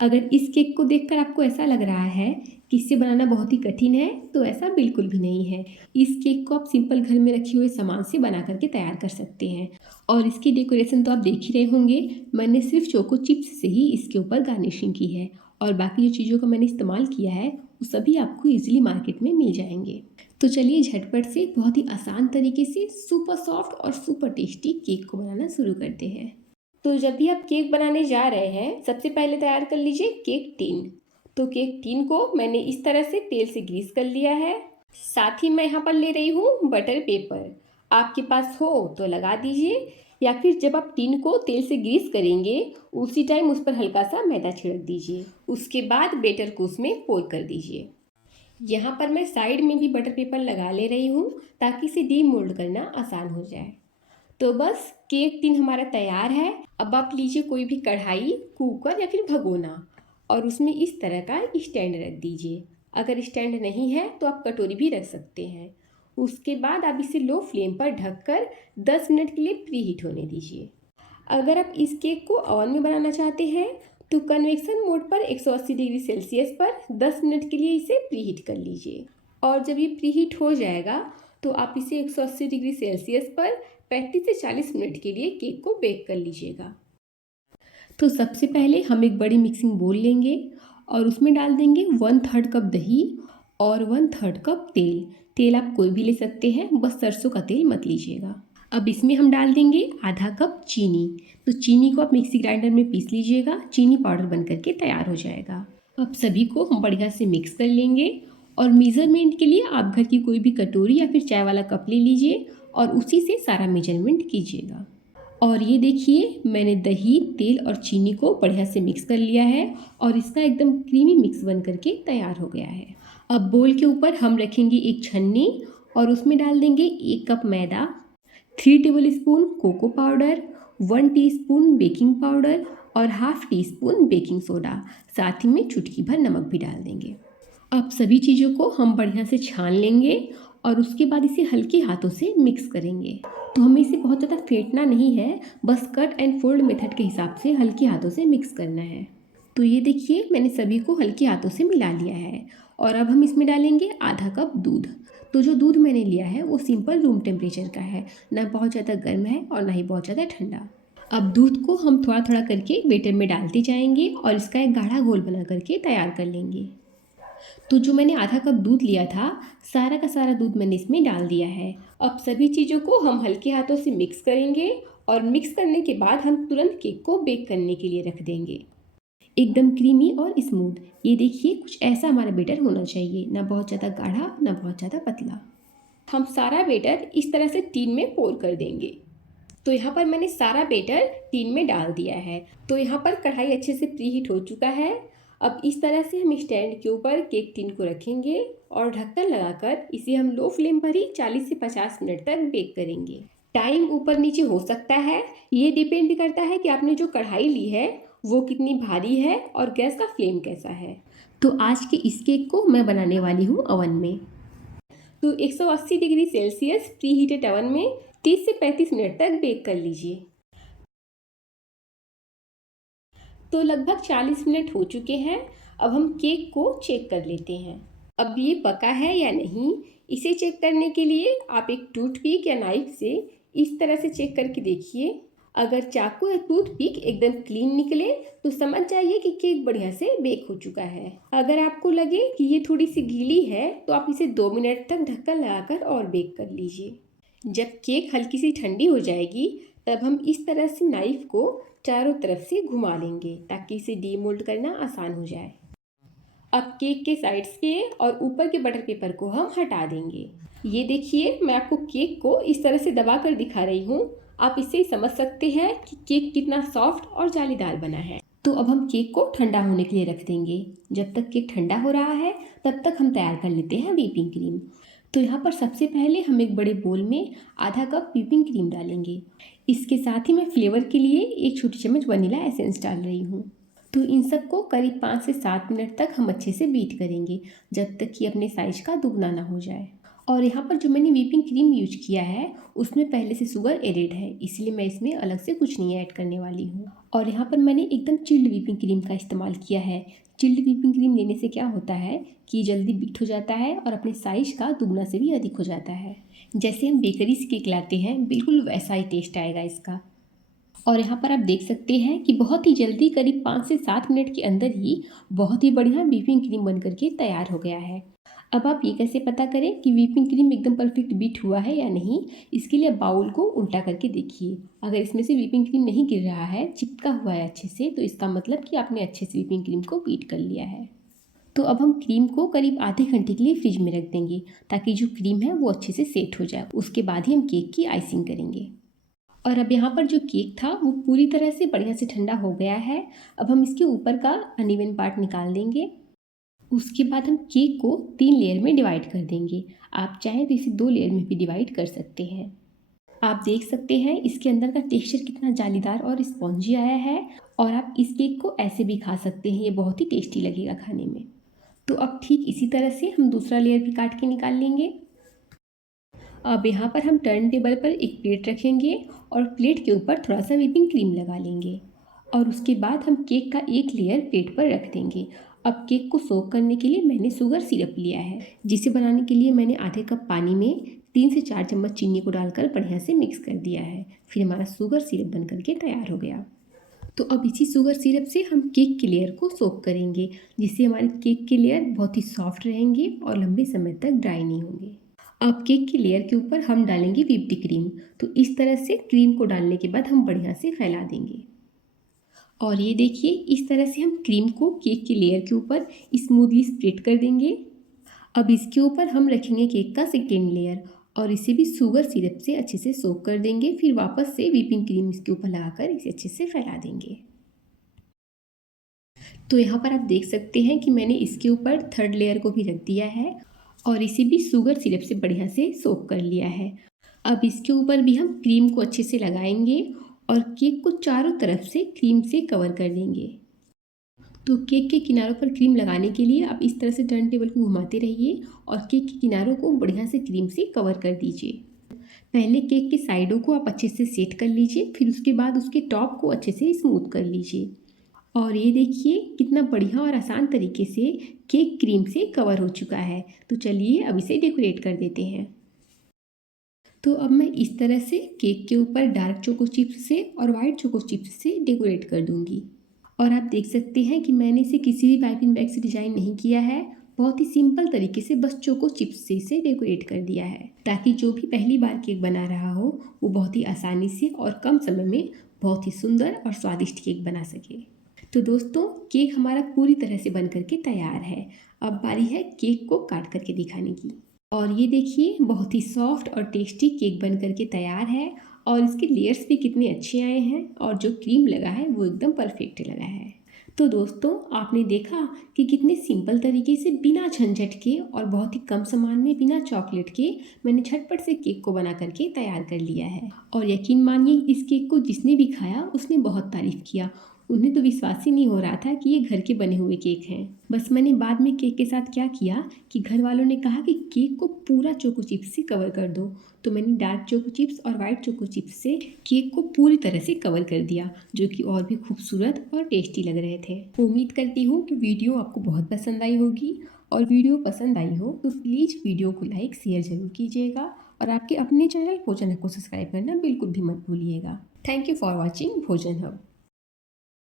अगर इस केक को देखकर आपको ऐसा लग रहा है कि इसे बनाना बहुत ही कठिन है, तो ऐसा बिल्कुल भी नहीं है। इस केक को आप सिंपल घर में रखे हुए सामान से बना करके तैयार कर सकते हैं। और इसकी डेकोरेशन तो आप देख ही रहे होंगे, मैंने सिर्फ चोको चिप्स से ही इसके ऊपर गार्निशिंग की है और बाकी जो चीज़ों का मैंने इस्तेमाल किया है वो सभी आपको ईजिली मार्केट में मिल जाएंगे। तो चलिए झटपट से बहुत ही आसान तरीके से सुपर सॉफ्ट और सुपर टेस्टी केक को बनाना शुरू करते हैं। तो जब भी आप केक बनाने जा रहे हैं, सबसे पहले तैयार कर लीजिए केक टिन। तो केक टिन को मैंने इस तरह से तेल से ग्रीस कर लिया है। साथ ही मैं यहाँ पर ले रही हूँ बटर पेपर। आपके पास हो तो लगा दीजिए, या फिर जब आप टिन को तेल से ग्रीस करेंगे उसी टाइम उस पर हल्का सा मैदा छिड़क दीजिए। उसके बाद बेटर को उसमें पोर कर दीजिए। यहाँ पर मैं साइड में भी बटर पेपर लगा ले रही हूँ ताकि इसे डीमोल्ड करना आसान हो जाए। तो बस केक टिन हमारा तैयार है। अब आप लीजिए कोई भी कढ़ाई, कुकर या फिर भगोना और उसमें इस तरह का स्टैंड रख दीजिए। अगर स्टैंड नहीं है तो आप कटोरी भी रख सकते हैं। उसके बाद आप इसे लो फ्लेम पर ढककर 10 मिनट के लिए प्री हीट होने दीजिए। अगर आप इस केक को ओवन में बनाना चाहते हैं तो कन्वेक्शन मोड पर 180 डिग्री सेल्सियस पर 10 मिनट के लिए इसे प्रीहीट कर लीजिए। और जब ये प्रीहीट हो जाएगा तो आप इसे 180 डिग्री सेल्सियस पर 35 से 40 मिनट के लिए केक को बेक कर लीजिएगा। तो सबसे पहले हम एक बड़ी मिक्सिंग बोल लेंगे और उसमें डाल देंगे 1/3 कप दही और 1/3 कप तेल। तेल आप कोई भी ले सकते हैं, बस सरसों का तेल मत लीजिएगा। अब इसमें हम डाल देंगे आधा कप चीनी। तो चीनी को आप मिक्सी ग्राइंडर में पीस लीजिएगा, चीनी पाउडर बन करके तैयार हो जाएगा। अब सभी को हम बढ़िया से मिक्स कर लेंगे और मेज़रमेंट के लिए आप घर की कोई भी कटोरी या फिर चाय वाला कप ले लीजिए और उसी से सारा मेजरमेंट कीजिएगा। और ये देखिए मैंने दही, तेल और चीनी को बढ़िया से मिक्स कर लिया है और इसका एकदम क्रीमी मिक्स बन करके तैयार हो गया है। अब बोल के ऊपर हम रखेंगे एक छन्नी और उसमें डाल देंगे 1 कप मैदा, 3 tablespoon cocoa powder, 1 teaspoon baking powder और half teaspoon baking soda. साथ ही में चुटकी भर नमक भी डाल देंगे। अब सभी चीज़ों को हम बढ़िया से छान लेंगे और उसके बाद इसे हल्के हाथों से मिक्स करेंगे। तो हमें इसे बहुत ज़्यादा फेंटना नहीं है, बस कट एंड फोल्ड मेथड के हिसाब से हल्के हाथों से मिक्स करना है। तो ये देखिए मैंने सभी को हल्के हाथों से मिला लिया है और अब हम इसमें डालेंगे आधा कप दूध। तो जो दूध मैंने लिया है वो सिंपल रूम टेम्परेचर का है, ना बहुत ज़्यादा गर्म है और ना ही बहुत ज़्यादा ठंडा। अब दूध को हम थोड़ा थोड़ा करके बेटर में डालते जाएंगे और इसका एक गाढ़ा घोल बना करके तैयार कर लेंगे। तो जो मैंने आधा कप दूध लिया था, सारा का सारा दूध मैंने इसमें डाल दिया है। अब सभी चीज़ों को हम हल्के हाथों से मिक्स करेंगे और मिक्स करने के बाद हम तुरंत केक को बेक करने के लिए रख देंगे, एकदम क्रीमी और स्मूथ। ये देखिए कुछ ऐसा हमारा बेटर होना चाहिए, ना बहुत ज़्यादा गाढ़ा ना बहुत ज़्यादा पतला। हम सारा बेटर इस तरह से टीन में पोर कर देंगे। तो यहाँ पर मैंने सारा बेटर टीन में डाल दिया है। तो यहाँ पर कढ़ाई अच्छे से प्रीहीट हो चुका है। अब इस तरह से हम स्टैंड के ऊपर केक टिन को रखेंगे और ढक्कन लगाकर इसे हम लो फ्लेम पर ही 40 से 50 मिनट तक बेक करेंगे। टाइम ऊपर नीचे हो सकता है, ये डिपेंड करता है कि आपने जो कढ़ाई ली है वो कितनी भारी है और गैस का फ्लेम कैसा है। तो आज के इस केक को मैं बनाने वाली हूँ ओवन में। तो 180 degree Celsius pre heated oven में 30 से 35 मिनट तक बेक कर लीजिए। तो लगभग 40 मिनट हो चुके हैं। अब हम केक को चेक कर लेते हैं। अब ये पका है या नहीं, इसे चेक करने के लिए आप एक टूथपिक या नाइफ से इस तरह से चेक करके देखिए। अगर चाकू या टूथपिक एकदम क्लीन निकले तो समझ जाइए कि केक बढ़िया से बेक हो चुका है। अगर आपको लगे कि ये थोड़ी सी गीली है तो आप इसे 2 मिनट तक ढक्कन लगाकर और बेक कर लीजिए। जब केक हल्की सी ठंडी हो जाएगी तब हम इस तरह से नाइफ को चारों तरफ से घुमा लेंगे ताकि इसे डीमोल्ड करना आसान हो जाए। अब केक के साइड्स के और ऊपर के बटर पेपर को हम हटा देंगे। ये देखिए मैं आपको केक को इस तरह से दबा कर दिखा रही हूँ। आप इससे ही समझ सकते हैं कि केक कितना सॉफ्ट और जालीदार बना है। तो अब हम केक को ठंडा होने के लिए रख देंगे। जब तक केक ठंडा हो रहा है तब तक हम तैयार कर लेते हैं व्हिपिंग क्रीम। तो यहाँ पर सबसे पहले हम एक बड़े बोल में आधा कप व्हिपिंग क्रीम डालेंगे। इसके साथ ही मैं फ्लेवर के लिए एक छोटी चम्मच वनीला एसेंस डाल रही हूँ। तो इन सबको करीब 5 से 7 मिनट तक हम अच्छे से बीट करेंगे जब तक कि अपने साइज का दुगना ना हो जाए। और यहाँ पर जो मैंने व्हिपिंग क्रीम यूज किया है उसमें पहले से शुगर एडेड है, इसलिए मैं इसमें अलग से कुछ नहीं ऐड करने वाली हूँ। और यहाँ पर मैंने एकदम चिल्ड व्हिपिंग क्रीम का इस्तेमाल किया है। चिल्ड व्हिपिंग क्रीम लेने से क्या होता है कि जल्दी बीट हो जाता है और अपने साइज़ का दुगना से भी अधिक हो जाता है। जैसे हम बेकरी से केक लाते हैं बिल्कुल वैसा ही टेस्ट आएगा इसका। और यहाँ पर आप देख सकते हैं कि बहुत ही जल्दी करीब 5 से 7 मिनट के अंदर ही बहुत ही बढ़िया व्हिपिंग क्रीम बन कर के तैयार हो गया है। अब आप ये कैसे पता करें कि व्हिपिंग क्रीम एकदम परफेक्ट बीट हुआ है या नहीं? इसके लिए बाउल को उल्टा करके देखिए। अगर इसमें से व्हिपिंग क्रीम नहीं गिर रहा है, चिपका हुआ है अच्छे से, तो इसका मतलब कि आपने अच्छे से व्हिपिंग क्रीम को बीट कर लिया है। तो अब हम क्रीम को करीब आधे घंटे के लिए फ्रिज में रख देंगे ताकि जो क्रीम है वो अच्छे से सेट हो जाए। उसके बाद ही हम केक की आइसिंग करेंगे। और अब यहाँ पर जो केक था वो पूरी तरह से बढ़िया से ठंडा हो गया है। अब हम इसके ऊपर का अनइवन पार्ट निकाल देंगे। उसके बाद हम केक को 3 लेयर में डिवाइड कर देंगे। आप चाहें तो इसे 2 लेयर में भी डिवाइड कर सकते हैं। आप देख सकते हैं इसके अंदर का टेक्सचर कितना जालीदार और स्पॉन्जी आया है। और आप इस केक को ऐसे भी खा सकते हैं, ये बहुत ही टेस्टी लगेगा खाने में। तो अब ठीक इसी तरह से हम दूसरा लेयर भी काट के निकाल लेंगे। अब यहाँ पर हम टर्न टेबल पर एक प्लेट रखेंगे और प्लेट के ऊपर थोड़ा सा व्हिपिंग क्रीम लगा लेंगे। और उसके बाद हम केक का एक लेयर प्लेट पर रख देंगे। अब केक को सोक करने के लिए मैंने शुगर सिरप लिया है, जिसे बनाने के लिए मैंने आधे कप पानी में 3 से 4 चम्मच चीनी को डालकर बढ़िया से मिक्स कर दिया है। फिर हमारा शुगर सिरप बन करके तैयार हो गया। तो अब इसी शुगर सिरप से हम केक के लेयर को सोक करेंगे, जिससे हमारे केक के लेयर बहुत ही सॉफ्ट रहेंगे और लंबे समय तक ड्राई नहीं होंगे। अब केक की लेयर के ऊपर हम डालेंगे व्हिप्ड क्रीम। तो इस तरह से क्रीम को डालने के बाद हम बढ़िया से फैला देंगे। और ये देखिए इस तरह से हम क्रीम को केक की लेयर के ऊपर स्मूथली स्प्रेड कर देंगे। अब इसके ऊपर हम रखेंगे केक का सेकेंड लेयर और इसे भी शुगर सिरप से अच्छे से सोक कर देंगे। फिर वापस से व्हिपिंग क्रीम इसके ऊपर लगाकर इसे अच्छे से फैला देंगे। तो यहाँ पर आप देख सकते हैं कि मैंने इसके ऊपर थर्ड लेयर को भी रख दिया है और इसे भी शुगर सिरप से बढ़िया से सोक कर लिया है। अब इसके ऊपर भी हम क्रीम को अच्छे से लगाएंगे और केक को चारों तरफ से क्रीम से कवर कर देंगे। तो केक के किनारों पर क्रीम लगाने के लिए आप इस तरह से टर्न टेबल को घुमाते रहिए और केक के किनारों को बढ़िया से क्रीम से कवर कर दीजिए। पहले केक के साइडों को आप अच्छे से सेट कर लीजिए, फिर उसके बाद उसके टॉप को अच्छे से स्मूथ कर लीजिए। और ये देखिए कितना बढ़िया और आसान तरीके से केक क्रीम से कवर हो चुका है। तो चलिए अब इसे डेकोरेट कर देते हैं। तो अब मैं इस तरह से केक के ऊपर डार्क चोको चिप्स से और वाइट चोको चिप्स से डेकोरेट कर दूंगी। और आप देख सकते हैं कि मैंने इसे किसी भी पाइपिंग बैग से डिजाइन नहीं किया है, बहुत ही सिंपल तरीके से बस चोको चिप्स से इसे डेकोरेट कर दिया है, ताकि जो भी पहली बार केक बना रहा हो वो बहुत ही आसानी से और कम समय में बहुत ही सुंदर और स्वादिष्ट केक बना सके। तो दोस्तों केक हमारा पूरी तरह से बन करके तैयार है। अब बारी है केक को काट करके दिखाने की। और ये देखिए बहुत ही सॉफ्ट और टेस्टी केक बन करके तैयार है और इसके लेयर्स भी कितने अच्छे आए हैं और जो क्रीम लगा है वो एकदम परफेक्ट लगा है। तो दोस्तों आपने देखा कि कितने सिंपल तरीके से बिना झंझट के और बहुत ही कम सामान में बिना चॉकलेट के मैंने झटपट से केक को बना करके तैयार कर लिया है। और यकीन मानिए इस केक को जिसने भी खाया उसने बहुत तारीफ़ किया। उन्हें तो विश्वास ही नहीं हो रहा था कि ये घर के बने हुए केक हैं। बस मैंने बाद में केक के साथ क्या किया कि घर वालों ने कहा कि केक को पूरा चोको चिप्स से कवर कर दो, तो मैंने डार्क चोको चिप्स और वाइट चोको चिप्स से केक को पूरी तरह से कवर कर दिया, जो कि और भी खूबसूरत और टेस्टी लग रहे थे। उम्मीद करती हूँ कि वीडियो आपको बहुत पसंद आई होगी और वीडियो पसंद आई हो तो प्लीज़ वीडियो को लाइक शेयर ज़रूर कीजिएगा और आपके अपने चैनल भोजन हब को सब्सक्राइब करना बिल्कुल भी मत भूलिएगा। थैंक यू फॉर वॉचिंग भोजन हब।